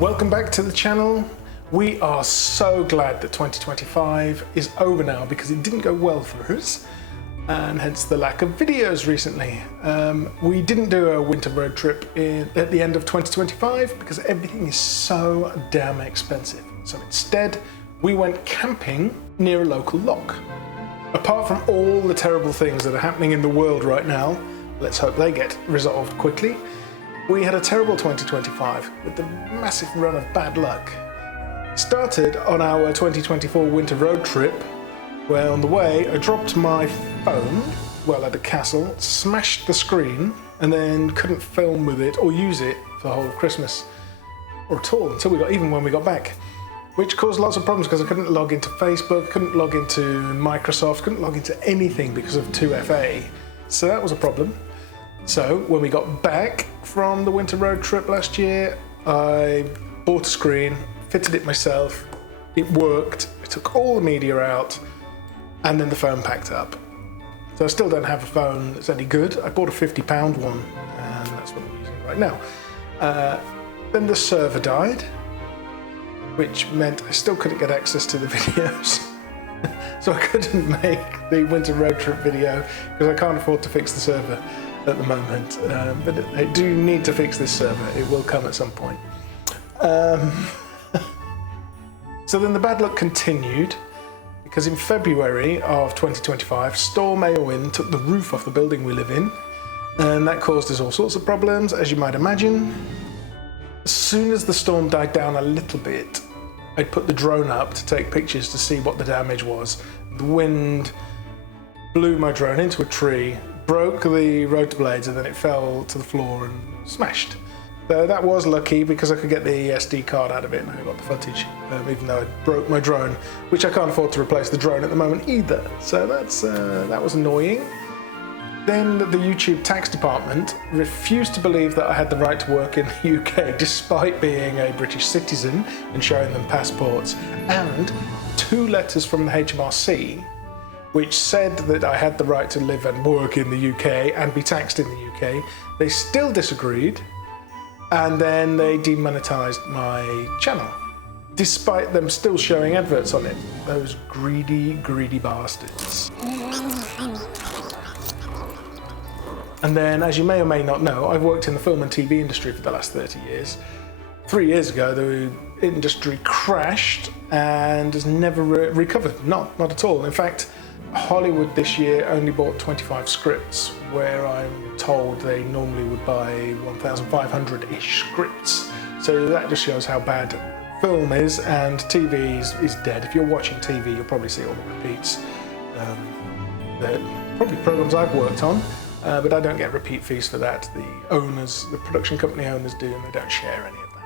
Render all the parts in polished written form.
Welcome back to the channel. We are so glad that 2025 is over now because it didn't go well for us, and hence the lack of videos recently. We didn't do a winter road trip at the end of 2025 because everything is so damn expensive. So instead, we went camping near a local loch. Apart from all the terrible things that are happening in the world right now, let's hope they get resolved quickly, we had a terrible 2025 with the massive run of bad luck. Started on our 2024 winter road trip, where on the way I dropped my phone while at the castle, smashed the screen, and then couldn't film with it or use it for the whole of Christmas, or at all, until when we got back. Which caused lots of problems because I couldn't log into Facebook, couldn't log into Microsoft, couldn't log into anything because of 2FA. So that was a problem. So when we got back from the winter road trip last year, I bought a screen, fitted it myself, it worked, I took all the media out, and then the phone packed up. So I still don't have a phone that's any good. I bought a £50 one, and that's what I'm using right now. Then the server died, which meant I still couldn't get access to the videos. So I couldn't make the winter road trip video because I can't afford to fix the server at the moment. But I do need to fix this server. It will come at some point. So then the bad luck continued because in February of 2025, Storm Eowyn took the roof off the building we live in, and that caused us all sorts of problems, as you might imagine. As soon as the storm died down a little bit, I put the drone up to take pictures to see what the damage was. The wind blew my drone into a tree, broke the rotor blades, and then it fell to the floor and smashed. So that was lucky because I could get the SD card out of it and I got the footage, even though I broke my drone, which I can't afford to replace the drone at the moment either. So that was annoying. Then the YouTube tax department refused to believe that I had the right to work in the UK despite being a British citizen and showing them passports, and 2 letters from the HMRC which said that I had the right to live and work in the UK and be taxed in the UK. They still disagreed, and then they demonetized my channel despite them still showing adverts on it. Those greedy bastards. And then, as you may or may not know, I've worked in the film and TV industry for the last 30 years. 3 years ago, the industry crashed and has never recovered. Not at all. In fact, Hollywood this year only bought 25 scripts, where I'm told they normally would buy 1,500-ish scripts. So that just shows how bad film is, and TV is dead. If you're watching TV, you'll probably see all the repeats. They're probably programs I've worked on. But I don't get repeat fees for that. The production company owners do, and they don't share any of that.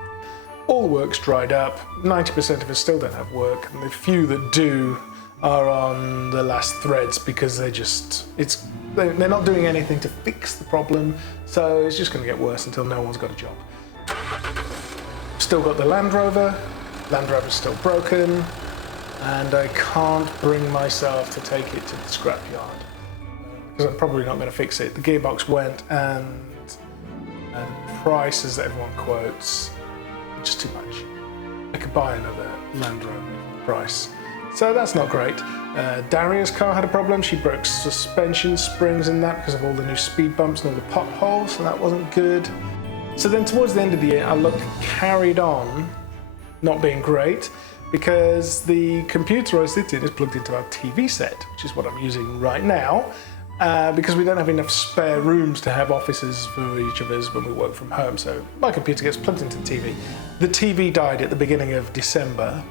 All the work's dried up. 90% of us still don't have work, and the few that do are on the last threads because they're not doing anything to fix the problem. So it's just going to get worse until no one's got a job. Still got the Land Rover. Land Rover's still broken, and I can't bring myself to take it to the scrapyard. I'm probably not going to fix it. The gearbox went, and the prices that everyone quotes are just too much. I could buy another Land Rover price. So that's not great. Daria's car had a problem. She broke suspension springs in that because of all the new speed bumps and all the potholes, so that wasn't good. So then towards the end of the year, our luck carried on not being great because the computer I sit in is plugged into our TV set, which is what I'm using right now. Because we don't have enough spare rooms to have offices for each of us when we work from home, so my computer gets plugged into the TV. The TV died at the beginning of December,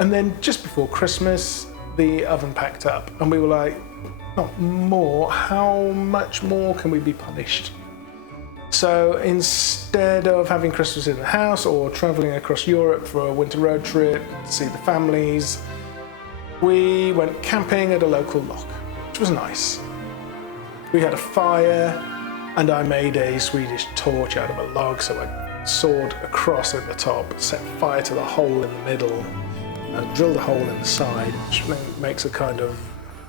and then just before Christmas, the oven packed up, and we were like, not more, how much more can we be punished? So instead of having Christmas in the house or travelling across Europe for a winter road trip to see the families, we went camping at a local loch, which was nice. We had a fire, and I made a Swedish torch out of a log, so I sawed across at the top, set fire to the hole in the middle, and drilled a hole in the side, which makes a kind of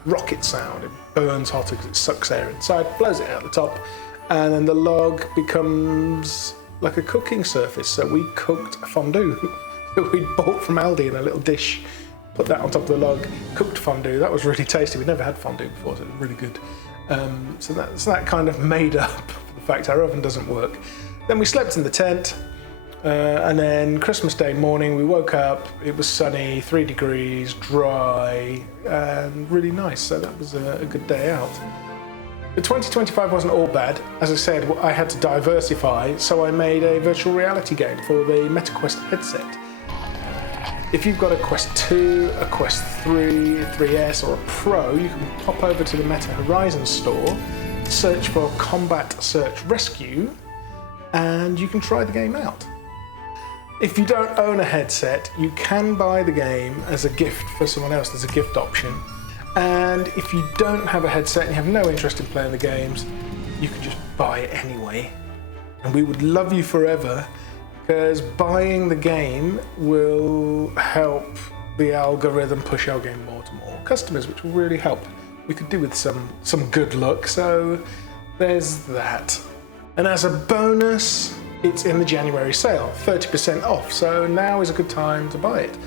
rocket sound. It burns hotter because it sucks air inside, blows it out the top, and then the log becomes like a cooking surface. So we cooked fondue that we bought from Aldi in a little dish, put that on top of the log, cooked fondue. That was really tasty. We'd never had fondue before, so it was really good. So that kind of made up for the fact our oven doesn't work. Then we slept in the tent, and then Christmas Day morning we woke up, it was sunny, 3 degrees, dry, and really nice. So that was a good day out. But 2025 wasn't all bad. As I said, I had to diversify, so I made a virtual reality game for the MetaQuest headset. If you've got a Quest 2, a Quest 3, 3S or a Pro, you can pop over to the Meta Horizon store, search for Combat Search Rescue, and you can try the game out. If you don't own a headset, you can buy the game as a gift for someone else. There's a gift option. And if you don't have a headset and you have no interest in playing the games, you can just buy it anyway. And we would love you forever, because buying the game will help the algorithm push our game more to more customers, which will really help. We could do with some good luck, so there's that. And as a bonus, it's in the January sale, 30% off, so now is a good time to buy it.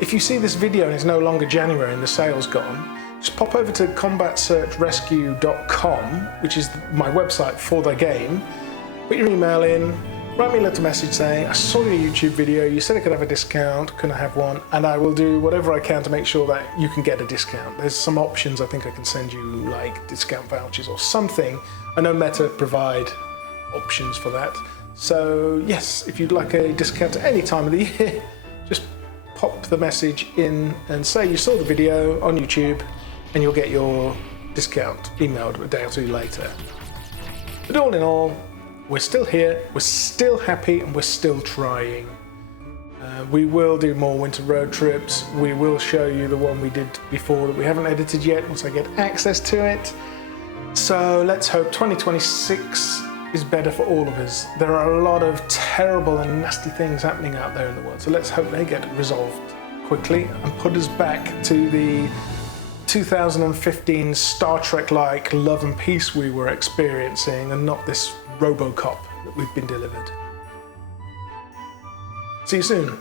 If you see this video and it's no longer January and the sale's gone, just pop over to combatsearchrescue.com, which is my website for the game, put your email in, write me a little message saying, I saw your YouTube video, you said I could have a discount, can I have one? And I will do whatever I can to make sure that you can get a discount. There's some options I think I can send you, like discount vouchers or something. I know Meta provide options for that. So yes, if you'd like a discount at any time of the year, just pop the message in and say you saw the video on YouTube and you'll get your discount emailed a day or two later. But all in all, we're still here, we're still happy, and we're still trying. We will do more winter road trips. We will show you the one we did before that we haven't edited yet once I get access to it. So let's hope 2026 is better for all of us. There are a lot of terrible and nasty things happening out there in the world, so let's hope they get resolved quickly and put us back to the 2015 Star Trek-like love and peace we were experiencing, and not this RoboCop that we've been delivered. See you soon.